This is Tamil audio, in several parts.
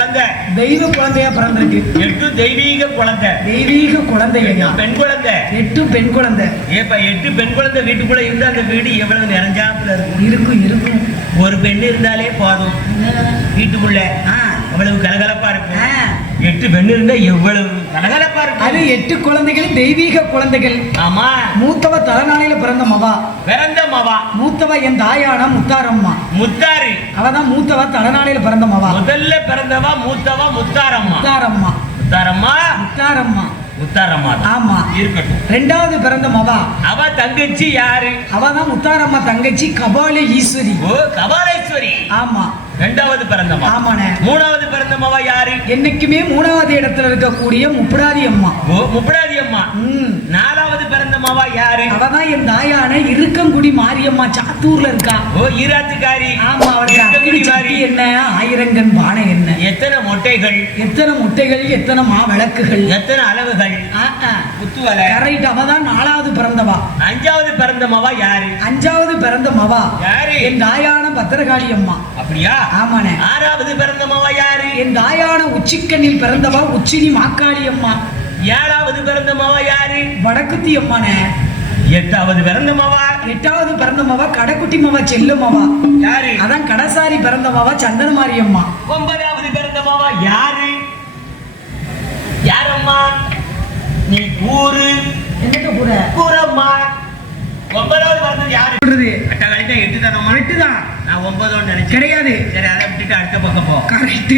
தெய்வ குழந்தையா பிறந்திருக்கு. 8 தெய்வீக குழந்தை. தெய்வீக குழந்தையா? பெண் குழந்தை. 8 பெண் குழந்தை. ஏப்பா 8 பெண் குழந்தை வீட்டுக்குள்ள இருந்தா அந்த வீடு எவ்வளவு நிறைஞ்சாப்புல இருக்கும். இருக்கும் இருக்கும். ஒரு பெண் இருந்தாலே போதும் வீட்டுக்குள்ள அவ்வளவு கலகலப்பா இருக்கும். 8 பெண் இருந்தா எவ்வளவு கலகலப்பா இருக்கும். அது 8 குழந்தைகள் தெய்வீக குழந்தைகள். ஆமா. மூத்தவ தலைநாளையில பிறந்த மவா. பிறந்த மவா. மூத்தவ என் தாயான முத்தாரம்மா. முத்தாரு. அவதான் மூத்தவ தலைநாளையில பிறந்த மவா. முதல்ல பிறந்தவா மூத்தவா முத்தாரம்மா. முத்தாரம்மா. முத்தாரம்மா. முத்தாரம்மா. முத்தாரம்மா. ஆமா இருக்கட்டும். ரெண்டாவது பிறந்த மவா. அவ தங்கச்சி யாரு? அவதான் முத்தாரம்மா தங்கச்சி கபால ஈஸ்வரி. ஓ கபாலேஸ்வரி. ஆமா. ரெண்டாவது பிறந்தம்மா. ஆமாண்ணே. மூணாவது பிறந்தம்மாவா யாரு? என்னைக்குமே மூணாவது இடத்துல இருக்கக்கூடிய முப்படாதி அம்மா. ஓ முப்படாதி அம்மா. நாலாவது பிறந்தம்மாவா யாரு? அவதான் என் தாயான இருக்கங்குடி மாரியம்மா சாத்தூர்ல இருக்கா. ஓ ஈராத்துக்காரி. ஆமா. அவருக்கு என்ன ஆயிரங்கன் பானை என்ன, எத்தனை மொட்டைகள், எத்தனை முட்டைகள், எத்தனை மா விளக்குகள், எத்தனை அளவுகள், குத்துவலை. கரெக்ட். அவதான் நாலாவது பிறந்தவா. அஞ்சாவது பிறந்தம்மாவா யாரு? அஞ்சாவது பிறந்த மவா யாரு? என் தாயான பத்திரகாளி அம்மா. அப்படியா? ஆமாண்ணே. ஆறாவது பிறந்தம்மாவா யாரு? என் தாயான உச்சிக்கண்ணில் பிறந்தவா உச்சினி மாக்காளி அம்மா. ஏழாவது பிறந்தம்மாவா யாரு? வடக்குத்தி அம்மானே. எட்டாவது பிறந்தம்மாவா? எட்டாவது பிறந்தமாவா கடைக்குட்டி மாவா செல்லுமாவா. யாரு? அதான் கடைசாரி பிறந்தமாவா சந்தனமாரி அம்மா. ஒன்பதாவது பிறந்தம்மாவா யாரு? யாரம்மா? நீ கூறு. என்னங்க கூற? கூறம்மா. ஒன்பதாவது பிறந்தது யாரு? அட்டா கழித்தா 8 தானம்மா? 8 தான். நான் 9 நினைச்சேன். கிடையாது. சரி அதை விட்டுட்டு அடுத்த பக்கம் போ. கரெக்ட்.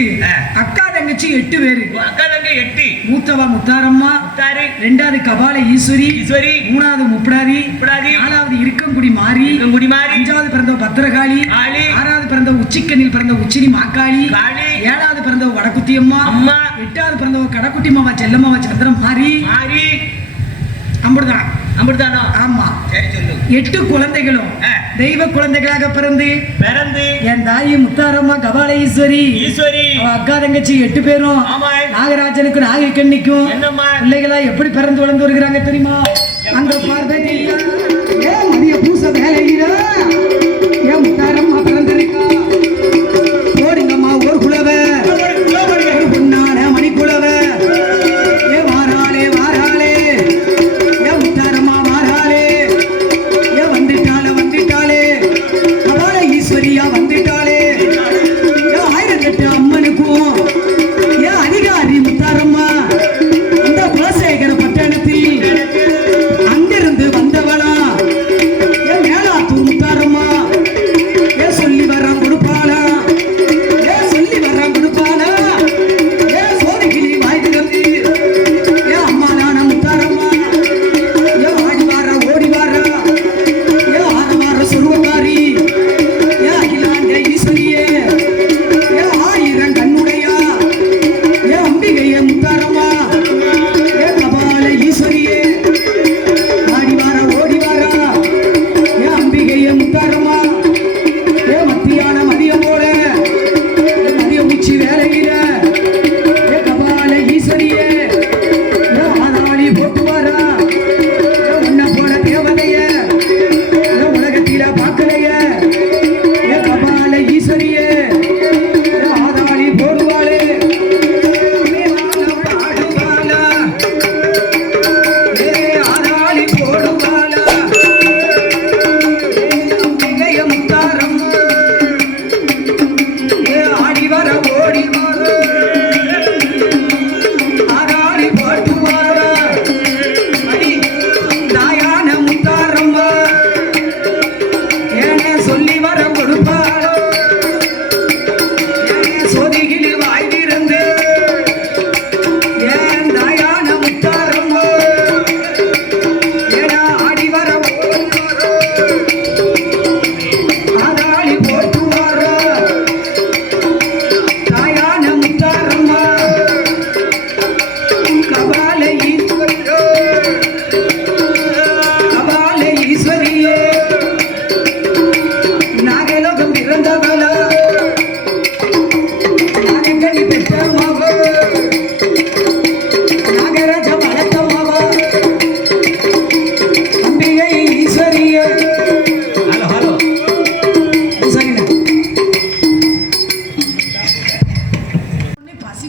அக்கா தங்கச்சி 8 பேரு. அக்கா தங்க 8. மூத்தவா முத்தாரம்மா. முத்தாரு. ரெண்டாவது கபால ஈஸ்வரி. ஈஸ்வரி. மூணாவது முப்படாதி. முப்படாதி. நாலாவது இருக்கங்குடி மாரி. இருக்கங்குடி மாரி. அஞ்சாவது பிறந்த பத்திரகாளி. காளி. ஆறாவது பிறந்த உச்சிக்கண்ணில் பிறந்த உச்சினி மாக்காளி. காளி. ஏழாவது பிறந்த வடக்குத்தி அம்மா. அம்மா. எட்டாவது பிறந்த கடைக்குட்டி மாவா செல்லம்மாவா சந்திரம் மாரி. மாரி. அம்புடுதான். அம்புடுதானோ? ஆமா. சரி சொல்லு. 8 குழந்தைகளும் தெய்வ குழந்தைகளாக பிறந்து என் தாயி முத்தாரம்மா கபால ஈஸ்வரி. ஈஸ்வரி. அக்கா தங்கச்சி 8 பேரும் நாகராஜனுக்கும் நாகக்கண்ணிக்கும் பிள்ளைகளா எப்படி பிறந்து வளர்ந்து வருகிறாங்க தெரியுமா? அந்த பார்வதியா ஏன் மதிய பூச வேலையில ஏன் முத்தாரம்மா பிறந்திருக்கா. ஓடுங்கம்மா ஒரு குலவ பொன்னான மணி குலவ. ஏ வாராளே வாராளே ஏன் முத்தாரம்மா வாராளே. ஏன் வந்துட்டாளே வந்துட்டாளே கபால ஈஸ்வரியா வந்துட்டாளே. ஏன் 1008 அம்மனுக்கும் ஏன் அதிகாரி முத்தாரம்மா அந்த குலசேகர பட்டணத்தில் அங்கிருந்து வந்தவளா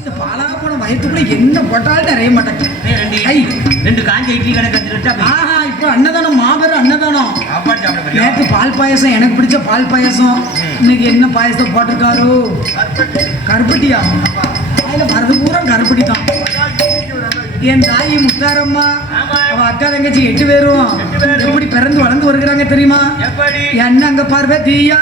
இந்த பாலா போன வயத்துக்குள்ள என்ன போட்டாலும் நிறைய மாட்டேன். ரெண்டு காஞ்ச இட்லி கடை கத்துக்கிட்டா ஆஹா இப்போ அன்னதானம், மாபெரும் அன்னதானம். சாப்பாடு சாப்பிட போறியா? நேற்று பால் பாயசம், எனக்கு பிடிச்ச பால் பாயசம். இன்னைக்கு என்ன பாயசம் போட்டிருக்காரோ? கருப்பட்டியா? அதுல வரது பூரா கருப்பட்டி தான். என் தாயி முத்தாரம்மா, அவ அக்கா தங்கச்சி 8 பேரும் எப்படி பிறந்து வளர்ந்து வருகிறாங்க தெரியுமா? எப்படி? என்ன அங்க பார்வதியா